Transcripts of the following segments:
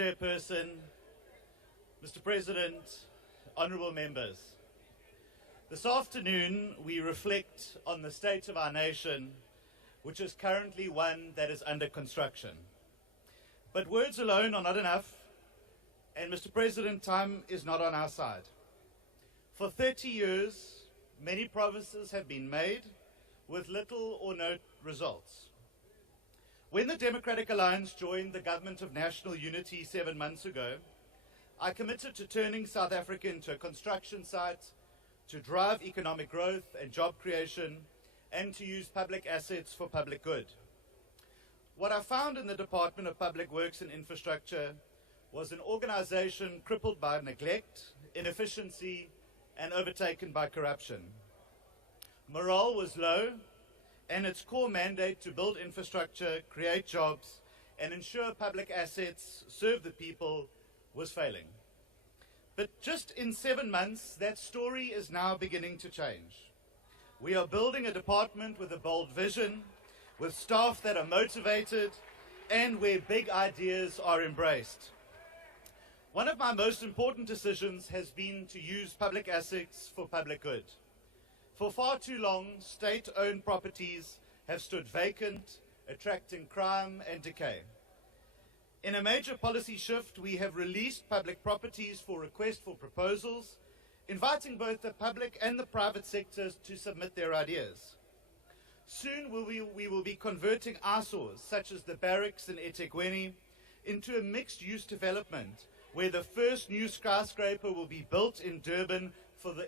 Chairperson, Mr. President, honourable members. This afternoon we reflect on the state of our nation, which is currently one that is under construction. But words alone are not enough, and Mr. President, time is not on our side. For 30 years, many promises have been made with little or no results. When the Democratic Alliance joined the Government of National Unity 7 months ago, I committed to turning South Africa into a construction site, to drive economic growth and job creation, and to use public assets for public good. What I found in the Department of Public Works and Infrastructure was an organization crippled by neglect, inefficiency, and overtaken by corruption. Morale was low, and its core mandate to build infrastructure, create jobs, and ensure public assets serve the people was failing. But just in 7 months, that story is now beginning to change. We are building a department with a bold vision, with staff that are motivated, and where big ideas are embraced. One of my most important decisions has been to use public assets for public good. For far too long, state-owned properties have stood vacant, attracting crime and decay. In a major policy shift, we have released public properties for request for proposals, inviting both the public and the private sectors to submit their ideas. Soon we will be converting eyesores, such as the barracks in eThekwini, into a mixed-use development where the first new skyscraper will be built in Durban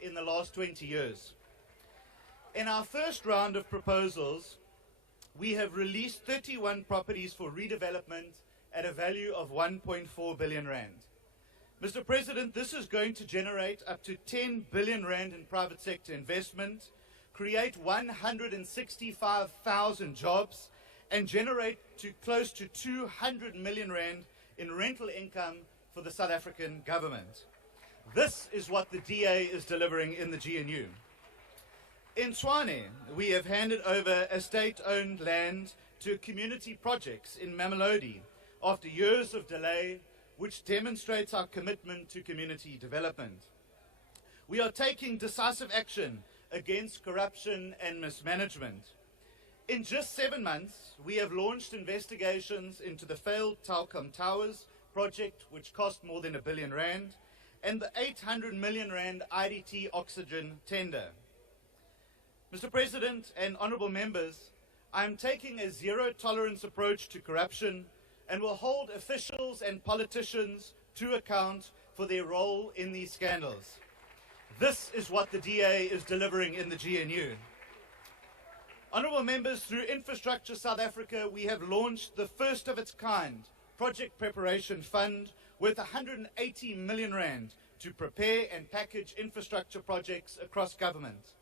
in the last 20 years. In our first round of proposals, we have released 31 properties for redevelopment at a value of 1.4 billion rand. Mr. President, this is going to generate up to 10 billion rand in private sector investment, create 165,000 jobs, and generate close to 200 million rand in rental income for the South African government. This is what the DA is delivering in the GNU. In Tshwane, we have handed over a state-owned land to community projects in Mamelodi after years of delay, which demonstrates our commitment to community development. We are taking decisive action against corruption and mismanagement. In just 7 months, we have launched investigations into the failed Telkom Towers project, which cost more than R1 billion, and the 800 million rand IDT oxygen tender. Mr. President and honourable members, I am taking a zero-tolerance approach to corruption and will hold officials and politicians to account for their role in these scandals. This is what the DA is delivering in the GNU. Honourable members, through Infrastructure South Africa, we have launched the first of its kind project preparation fund worth 180 million rand to prepare and package infrastructure projects across government.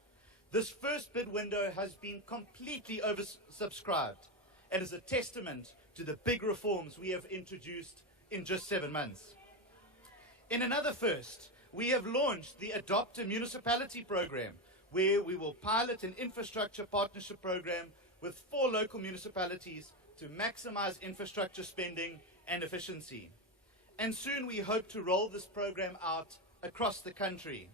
This first bid window has been completely oversubscribed and is a testament to the big reforms we have introduced in just 7 months. In another first, we have launched the Adopt a Municipality program, where we will pilot an infrastructure partnership program with 4 local municipalities to maximize infrastructure spending and efficiency. And soon we hope to roll this program out across the country.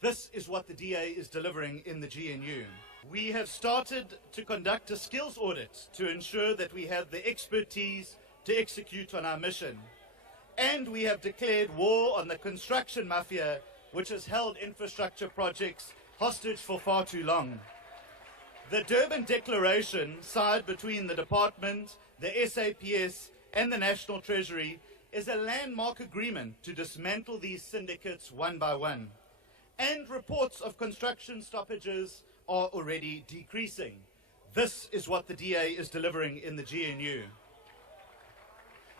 This is what the DA is delivering in the GNU. We have started to conduct a skills audit to ensure that we have the expertise to execute on our mission. And we have declared war on the construction mafia, which has held infrastructure projects hostage for far too long. The Durban Declaration, signed between the Department, the SAPS, and the National Treasury, is a landmark agreement to dismantle these syndicates one by one. And reports of construction stoppages are already decreasing. This is what the DA is delivering in the GNU.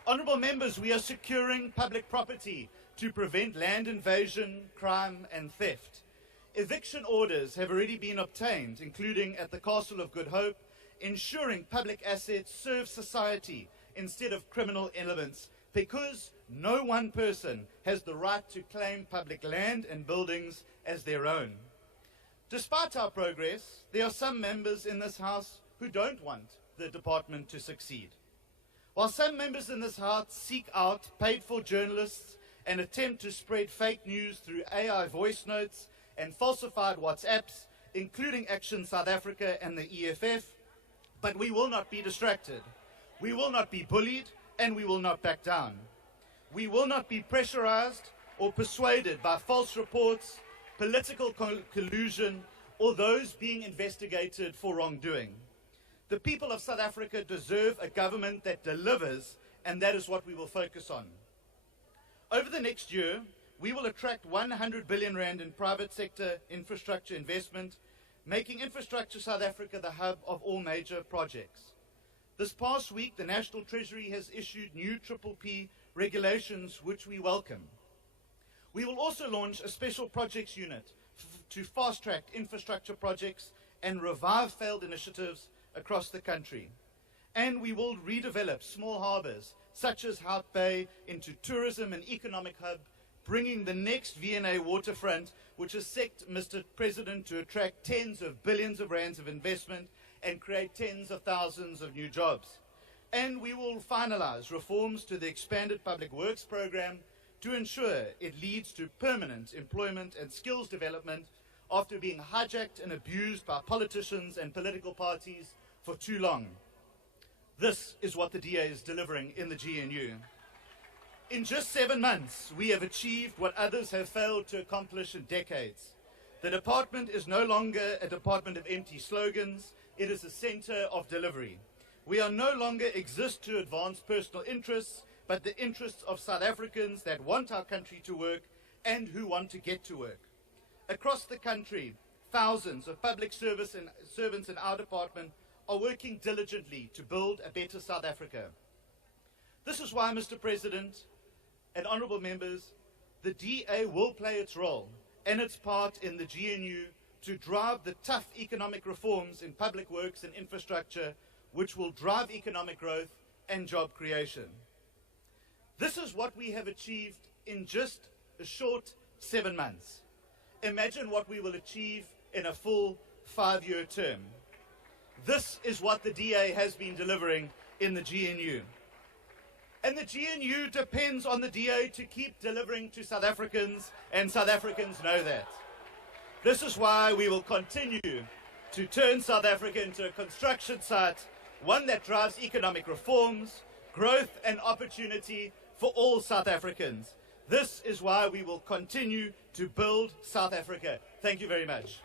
Honourable members, we are securing public property to prevent land invasion, crime and theft. Eviction orders have already been obtained, including at the Castle of Good Hope, ensuring public assets serve society instead of criminal elements, because no one person has the right to claim public land and buildings as their own. Despite our progress, there are some members in this House who don't want the department to succeed. While some members in this House seek out paid-for journalists and attempt to spread fake news through AI voice notes and falsified WhatsApps, including Action South Africa and the EFF, but we will not be distracted. We will not be bullied, and we will not back down. We will not be pressurized or persuaded by false reports, political collusion, or those being investigated for wrongdoing. The people of South Africa deserve a government that delivers, and that is what we will focus on. Over the next year, we will attract 100 billion rand in private sector infrastructure investment, making Infrastructure South Africa the hub of all major projects. This past week, the National Treasury has issued new PPP regulations, which we welcome. We will also launch a special projects unit to fast-track infrastructure projects and revive failed initiatives across the country. And we will redevelop small harbours, such as Hout Bay, into tourism and economic hub, bringing the next V&A waterfront, which is set, Mr. President, to attract tens of billions of rands of investment and create tens of thousands of new jobs. And we will finalise reforms to the expanded public works program to ensure it leads to permanent employment and skills development after being hijacked and abused by politicians and political parties for too long. This is what the DA is delivering in the GNU. In just 7 months, we have achieved what others have failed to accomplish in decades. The department is no longer a department of empty slogans, it is a centre of delivery. We are no longer exist to advance personal interests, but the interests of South Africans that want our country to work and who want to get to work. Across the country, thousands of public servants in our department are working diligently to build a better South Africa. This is why, Mr. President and honourable members, the DA will play its role and its part in the GNU to drive the tough economic reforms in public works and infrastructure, which will drive economic growth and job creation. This is what we have achieved in just a short 7 months. Imagine what we will achieve in a full 5-year term. This is what the DA has been delivering in the GNU. And the GNU depends on the DA to keep delivering to South Africans, and South Africans know that. This is why we will continue to turn South Africa into a construction site, one that drives economic reforms, growth and opportunity for all South Africans. This is why we will continue to build South Africa. Thank you very much.